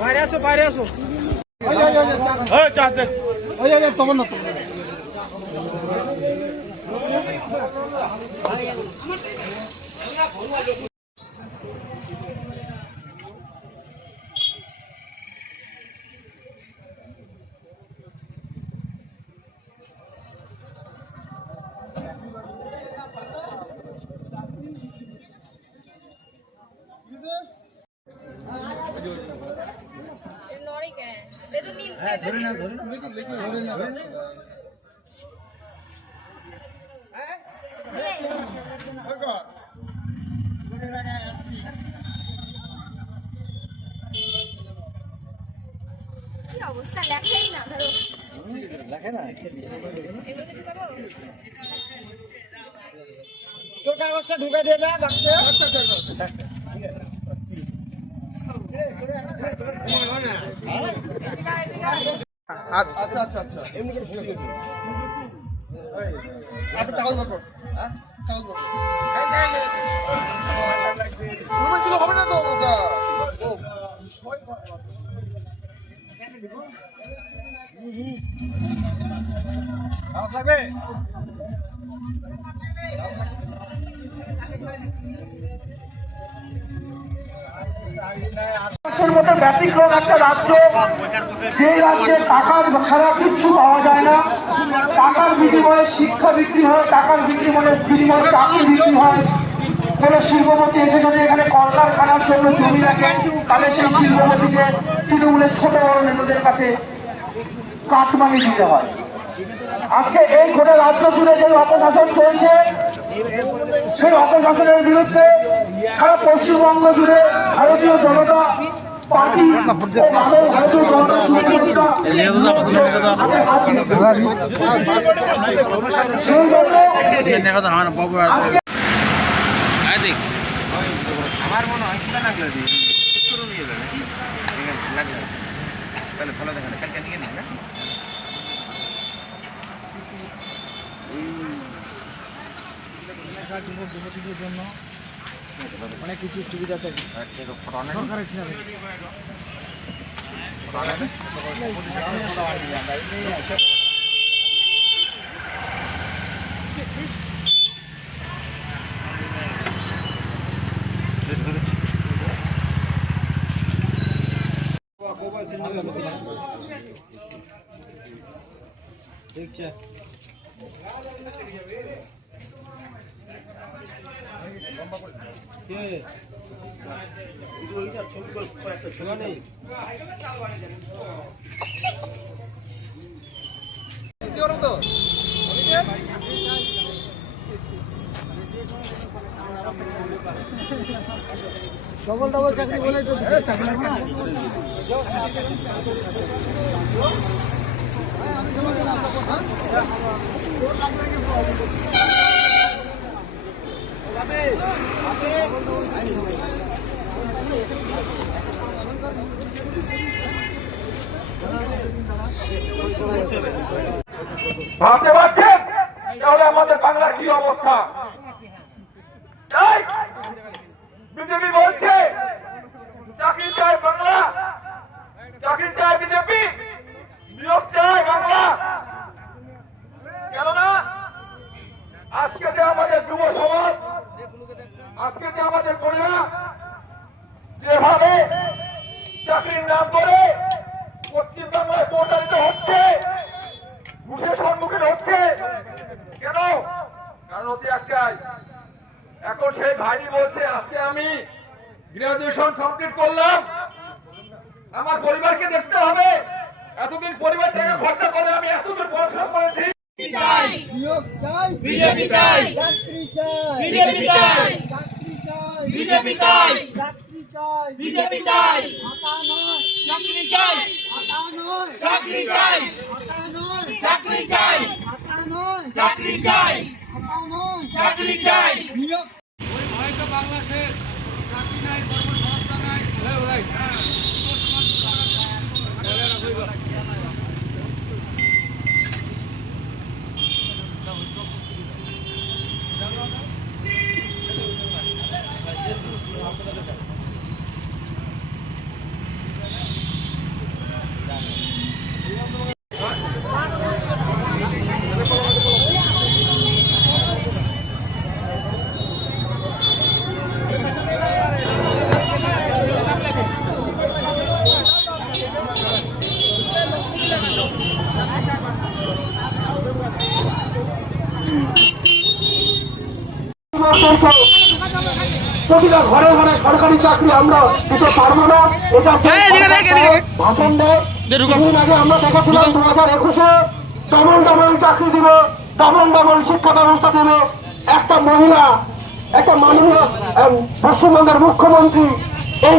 বাইরে আসো বাইরে আসো তখন না ধরে না অবস্থা লেখাই না ধরো লেখে না তোর কাগজটা ঢুকে দিয়ে দা বাক্সে আচ্ছা আচ্ছা আচ্ছা এমনি করে ভুলে গেছি আপনি কাগজ বার কর হ্যাঁ কাগজ বার কর দিলে হবে না তো ওটা ও লাগবে ব্যতিক্রম একটা রাজ্য, যে রাজ্যে টাকার ছাড়া কিছু পাওয়া যায় না, টাকার বিনিময়ে শিক্ষা বিক্রি হয়, টাকার বিনিময়ে চাকরি বিক্রি হয়। কোনো শিল্পপতি এসে যদি এখানে কলকারখানার জন্য জমি রাখে, তাহলে সেই শিল্পপতিকে তৃণমূলের ছোট বড় নেতাদের কাছে কাটমানি দিতে হয়। আজকে এই গোটা রাজ্য জুড়ে যে অপশাসন চলছে, সেই অপশাসনের বিরুদ্ধে সারা পশ্চিমবঙ্গ জুড়ে ভারতীয় জনতা পার্টি ভারতীয় জনতা আমার মনে হয় কিনা লাগলো লাগলো তাহলে ভালো দেখা না কালকে নিয়ে নিন না যুবতীদের জন্য অনেক কিছু সুবিধা চাই দেখছে ডবল ডবল চাকরি বলে তো চাকরি ভাবতে পারছেন তাহলে আমাদের বাংলার কি অবস্থা? বিজেপি বলছে চাকরি চায় বাংলা, চাকরি চায় বিজেপি, নিয়োগ চায় বাংলা। কেননা আজকে যে আমাদের যুব সমাজ, আজকে যে আমাদের পরিবার যেভাবে চাকরির নাম করে পশ্চিম বাংলায় প্রতারিত হচ্ছে, ঘুষের সম্মুখীন হচ্ছে, কেন? কারণ হচ্ছে একটাই, এখন সেই ভাইটি বলছে আজকে আমি গ্রাজুয়েশন কমপ্লিট করলাম, আমার পরিবারকে দেখতে হবে, এতদিন পরিবার টাকা খরচা করে আমি এতদূর পড়াশোনা করেছি। বিজেপি চাই, চাকরি চাই, বিজেপি চাই, চাকরি চাই, বিজেপি চাই, চাকরি চাই, বিজেপি চাই, আতা নয়, চাকরি চাই, আতা নয়, চাকরি চাই, আতা নয়, চাকরি চাই, আতা নয়, চাকরি চাই, আতা নয়, চাকরি চাই। নিয়োগ হয়তো বাংলাদেশের চাকরি নাই, কর্মসংস্থান নাই, মানুষদেরকে প্রতিটা ঘরে ঘরে সরকারি চাকরি আমরা দিতে পারবো না। এটা ভাষণ দেয়। কিছুদিন আগে আমরা দেখেছিলাম 2021-এ ডবল ডবল চাকরি দিবে, ডবল ডবল শিক্ষা ব্যবস্থা দেবে। একটা মহিলা, একটা মাননীয় পশ্চিমবঙ্গের মুখ্যমন্ত্রী এই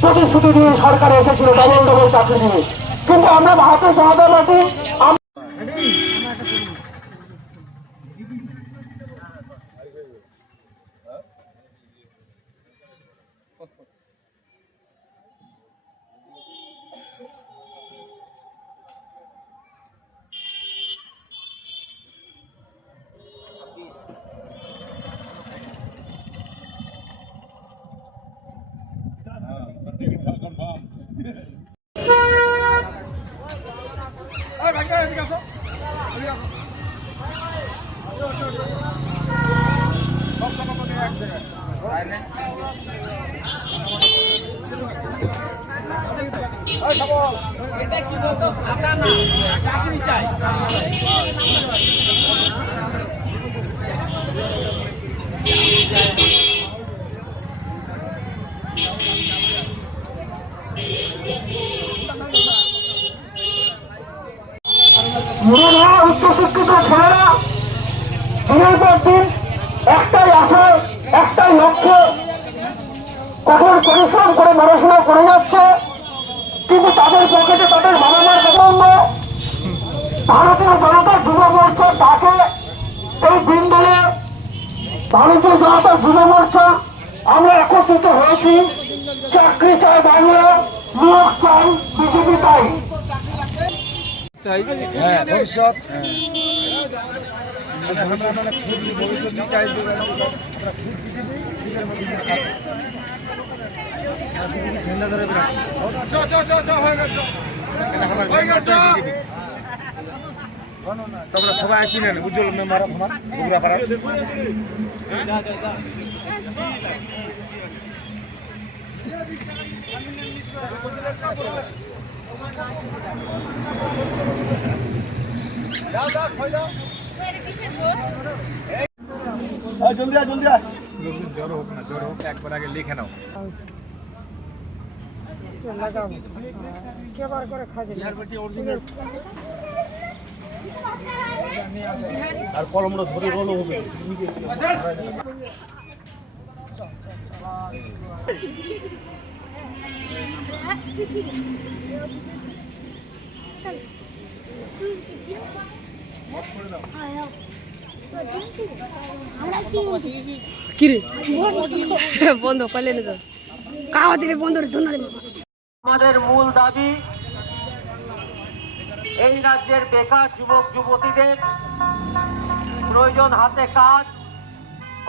প্রতিশ্রুতি দিয়ে সরকারে এসেছিল ডবল ডবল চাকরি দিবে। কিন্তু আমরা ভারতের জনতা পার্টি মেয়েরা, উচ্চশিক্ষিত ছেলেরা দিনের পর দিন একটাই আশায়, একটাই লক্ষ্যে কঠোর পরিশ্রম করে পড়াশোনা করে যাচ্ছে। কিন্তু তাদের পকেটে তাদের বাবা মার পছন্দ। ভারতীয় জনতা যুব মোর্চা তাকে এই দিন ধরে ভারতীয় জনতা যুব মোর্চা আমরা একত্রিত হয়েছি। চাকরি চাই বাংলা, নিয়োগ চাই বিজেপি চাই। হ্যাঁ ভবিষ্যৎ তোমরা সবাই আসছি না উজ্জ্বল মেম্বার আমার বগুড়া পাড়ার জ্বর হোক না, জ্বর হোক, একবার আগে লিখে নাও। আর কলমটা ধরে রোল হবে বন্ধ পাইলে না কাগজের বন্ধ আমাদের মূল দাবি এই রাজ্যের বেকার যুবক যুবতীদের প্রয়োজন হাতে কাজ,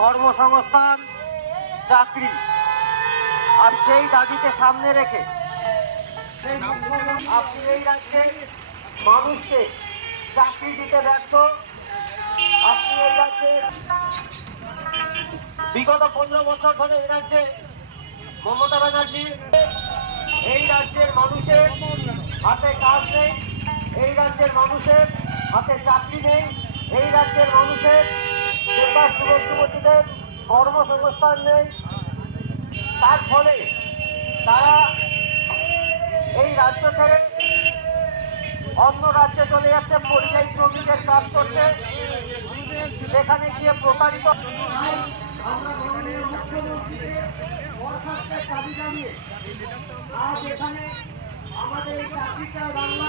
কর্মসংস্থান, চাকরি। আর সেই দাবিকে সামনে রেখে আপনি এই রাজ্যের মানুষকে চাকরি দিতে ব্যর্থ। আপনি এই রাজ্যে বিগত 15 বছর ধরে এই রাজ্যে মমতা ব্যানার্জি এই রাজ্যের মানুষের হাতে কাজ নেই, এই রাজ্যের মানুষের হাতে চাকরি নেই, এই রাজ্যের মানুষের বেকার যুবক যুবতীদের কর্মসংস্থান নেই। তার ফলে তারা এই রাজ্য ছেড়ে অন্য রাজ্যে চলে যাচ্ছে পরিযায়ী শ্রমিকের কাজ করতে, সেখানে গিয়ে প্রতারিত। আমরা মাননীয় মুখ্যমন্ত্রীকে বর্ষার দাবি জানিয়ে আজ এখানে আমাদের চাকরি চাই বাংলা,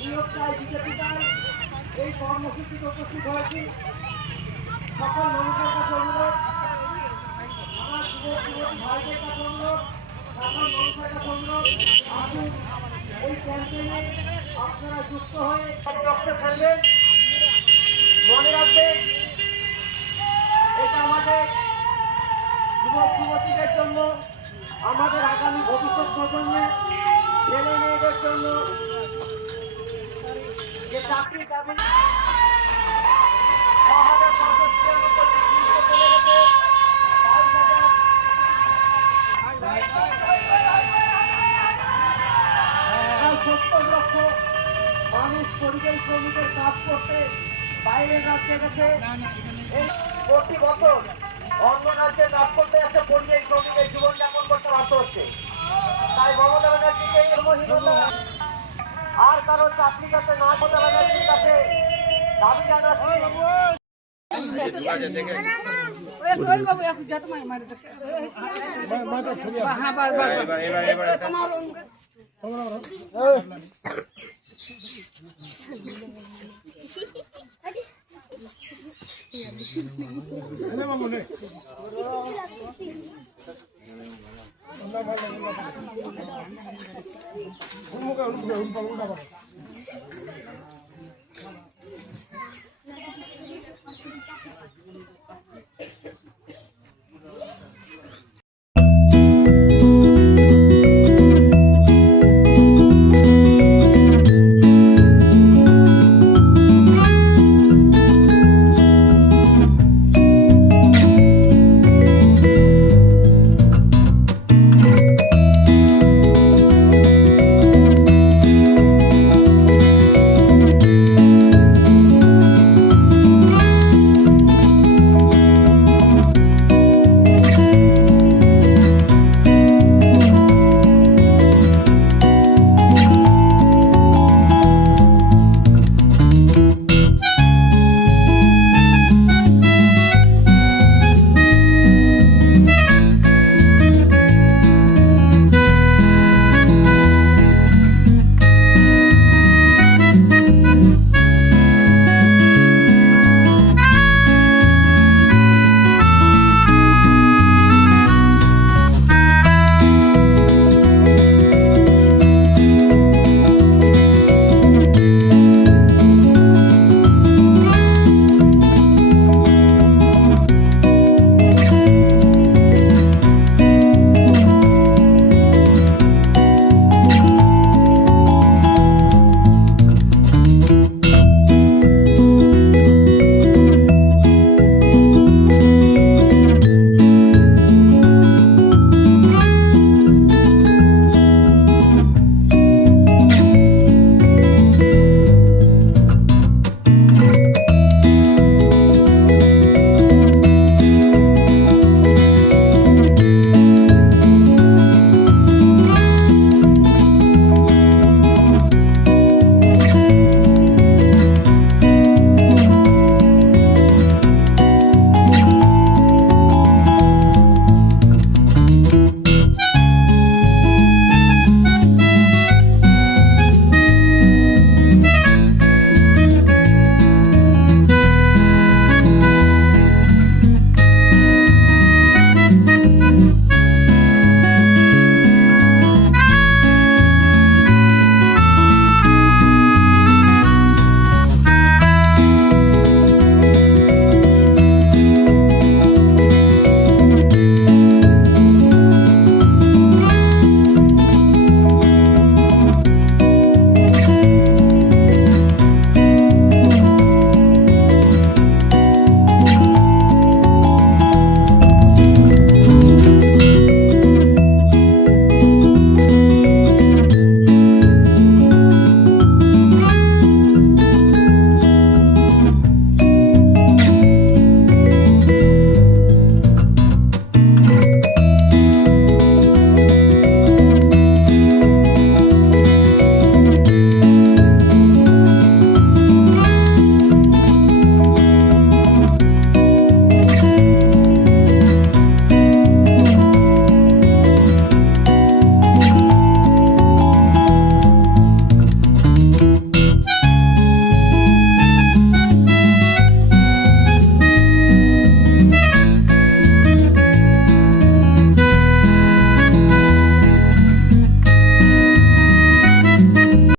নিয়োগ চাই বিজেপি চাই এই কর্মসূচিতে উপস্থিত হয়েছি। সকল মানুষের কাছে অনুরোধ, আমার যুবক যুবতী ভাইদের কাছে অনুরোধ, সকল মানুষের কাছে অনুরোধ, আসুন এই ক্যাম্পেইনে আপনারা যুক্ত হয়ে রক্তে ফেলবেন। মনে রাখবেন, এটা আমাদের যুবক যুবতীদের জন্য, আমাদের আগামী ভবিষ্যৎ প্রজন্মে ছেলে মেয়েদের জন্য যে চাকরি দাবি 70 লক্ষ মানুষ পরিযায়ী শ্রমিকের কাজ করতে বাইরের রাজ্যে গেছে। প্রতি বছর অন্য রাজ্যে কাজ করতে একটা পরিযায়ী শ্রমিকের জীবনযাপন করতে বাধ্য হচ্ছে। তাই মমতা ব্যানার্জিকে এই কর্মহীনতা আর কারো চাকরি কাছে না মমতা ব্যানার্জির কাছে দাবি জানাচ্ছি। এবার